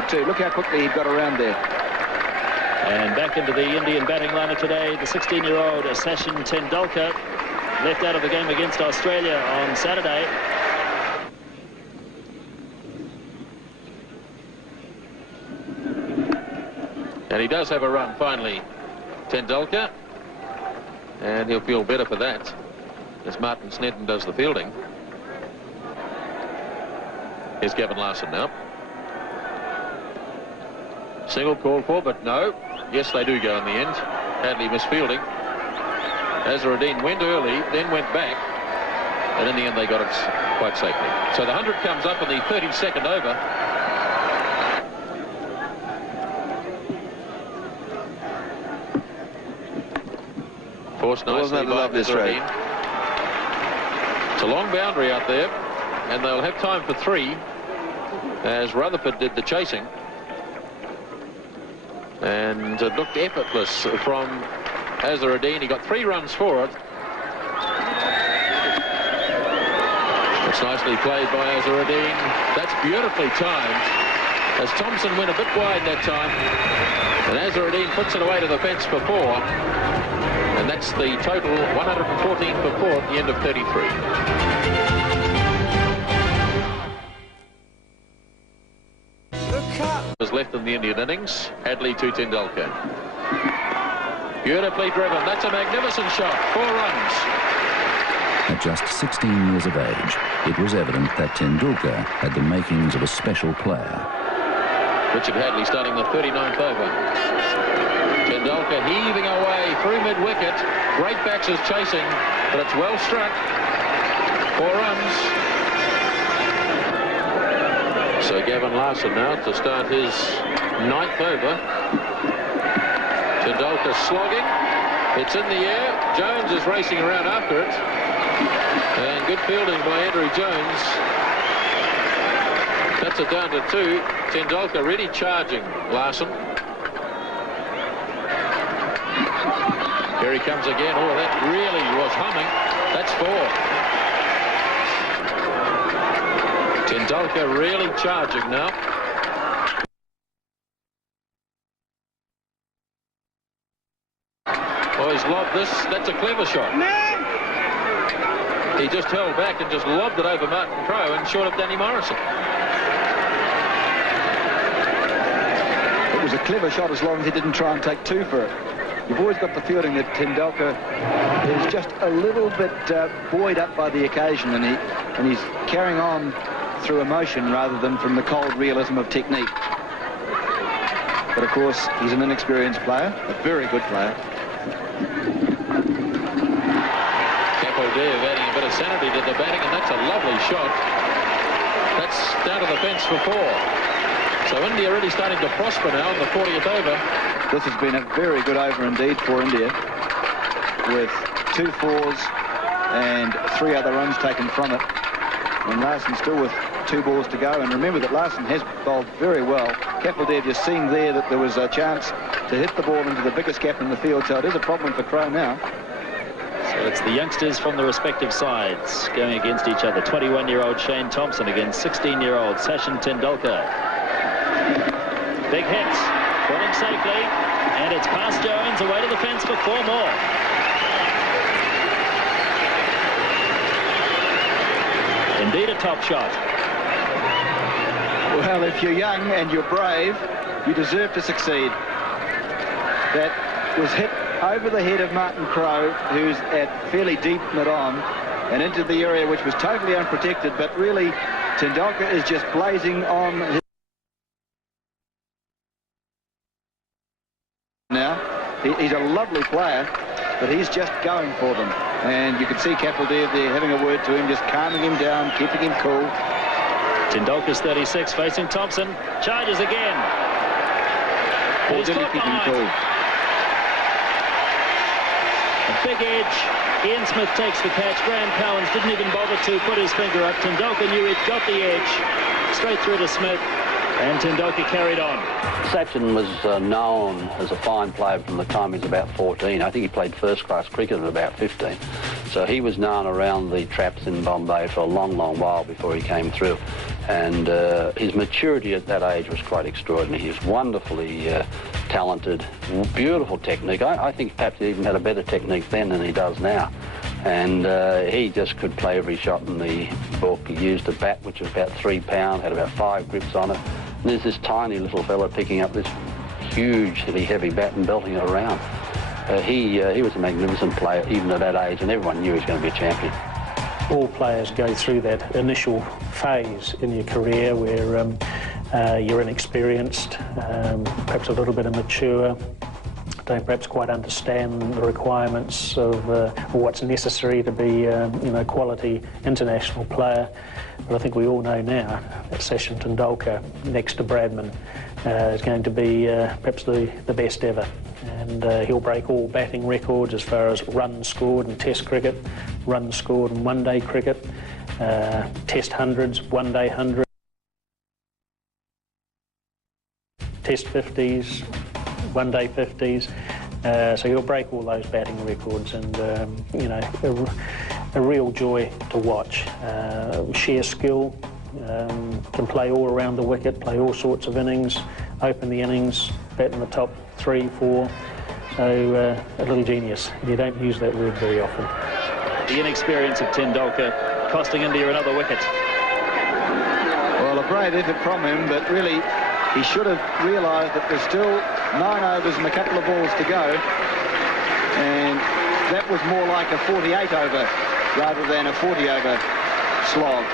forward too. Look how quickly he got around there. And back into the Indian batting lineup today, the 16-year-old Sachin Tendulkar, left out of the game against Australia on Saturday. And he does have a run finally, Tendulkar, and he'll feel better for that as Martin Snedden does the fielding. Here's Gavin Larson now. Single called for, but no. Yes, they do go in the end. Hadley misfielding. Azharuddin went early, then went back, and in the end they got it quite safely. So the 100 comes up in the 32nd over. Forced nicely by Azharuddin. It's a long boundary out there, and they'll have time for 3 as Rutherford did the chasing. And it looked effortless from Azharuddin. He got 3 runs for it. It's nicely played by Azharuddin. That's beautifully timed as Thompson went a bit wide that time. And Azharuddin puts it away to the fence for 4. And that's the total, 114 for 4 at the end of 33. Was left in the Indian innings. Hadley to Tendulkar. Beautifully driven. That's a magnificent shot. 4 runs. At just 16 years of age, it was evident that Tendulkar had the makings of a special player. Richard Hadley starting the 39th over. Tendulkar heaving away through mid-wicket. Great backs is chasing, but it's well struck. 4 runs. So Gavin Larson now to start his 9th over. Tendulkar slogging. It's in the air. Jones is racing around after it. And good fielding by Andrew Jones. That's it down to 2. Tendulkar really charging Larson. Here he comes again. Oh, that really was humming. That's 4. Tendulkar really charging now. Oh, he's lobbed this. That's a clever shot. He just held back and just lobbed it over Martin Crowe and short of Danny Morrison. It was a clever shot as long as he didn't try and take 2 for it. You've always got the feeling that Tendulkar is just a little bit buoyed up by the occasion, and he's carrying on through emotion rather than from the cold realism of technique. But of course, he's an inexperienced player, a very good player. Kapildev adding a bit of sanity to the batting, and that's a lovely shot. That's down to the fence for 4. So India really starting to prosper now in the 40th over. This has been a very good over indeed for India, with 2 4s and 3 other runs taken from it. And Larson still with 2 balls to go. And remember that Larson has bowled very well. Kapildev just seeing there that there was a chance to hit the ball into the biggest gap in the field. So it is a problem for Crowe now. So it's the youngsters from the respective sides going against each other. 21-year-old Shane Thompson against 16-year-old Sachin Tendulkar. Big hit. Got him safely. And it's past Jones, away to the fence for 4 more. Indeed a top shot. Well, if you're young and you're brave, you deserve to succeed. That was hit over the head of Martin Crowe, who's at fairly deep mid-on, and into the area which was totally unprotected, but really Tendulkar is just blazing on his... Now, he's a lovely player, but he's just going for them. And you can see Kapildev there having a word to him, just calming him down, keeping him cool. Tendulkar's 36, facing Thompson. Charges again. Or did he keep him cool? A big edge. Ian Smith takes the catch. Graham Cowans didn't even bother to put his finger up. Tendulkar knew he'd got the edge. Straight through to Smith. And Tendulkar carried on. Sachin was known as a fine player from the time he was about 14. I think he played first-class cricket at about 15. So he was known around the traps in Bombay for a long, long while before he came through. And his maturity at that age was quite extraordinary. He was wonderfully talented, beautiful technique. I think perhaps he even had a better technique then than he does now. And he just could play every shot in the book. He used a bat which was about 3 pounds, had about 5 grips on it. And there's this tiny little fella picking up this hugely heavy bat and belting it around. He was a magnificent player even at that age, and everyone knew he was going to be a champion. All players go through that initial phase in your career where you're inexperienced, perhaps a little bit immature, don't perhaps quite understand the requirements of what's necessary to be a quality international player. But I think we all know now that Sachin Tendulkar, next to Bradman, is going to be perhaps the best ever. And he'll break all batting records as far as runs scored in Test cricket, runs scored in one-day cricket, Test hundreds, one-day hundreds, Test 50s, one-day 50s. So he'll break all those batting records, and a real joy to watch. Sheer skill, can play all around the wicket, play all sorts of innings, open the innings, bat in the top 3, 4. So a little genius. You don't use that word very often. The inexperience of Tendulkar costing India another wicket. Well, a brave effort from him, but really he should have realised that there's still 9 overs and a couple of balls to go, and that was more like a 48 over rather than a 40 over slog.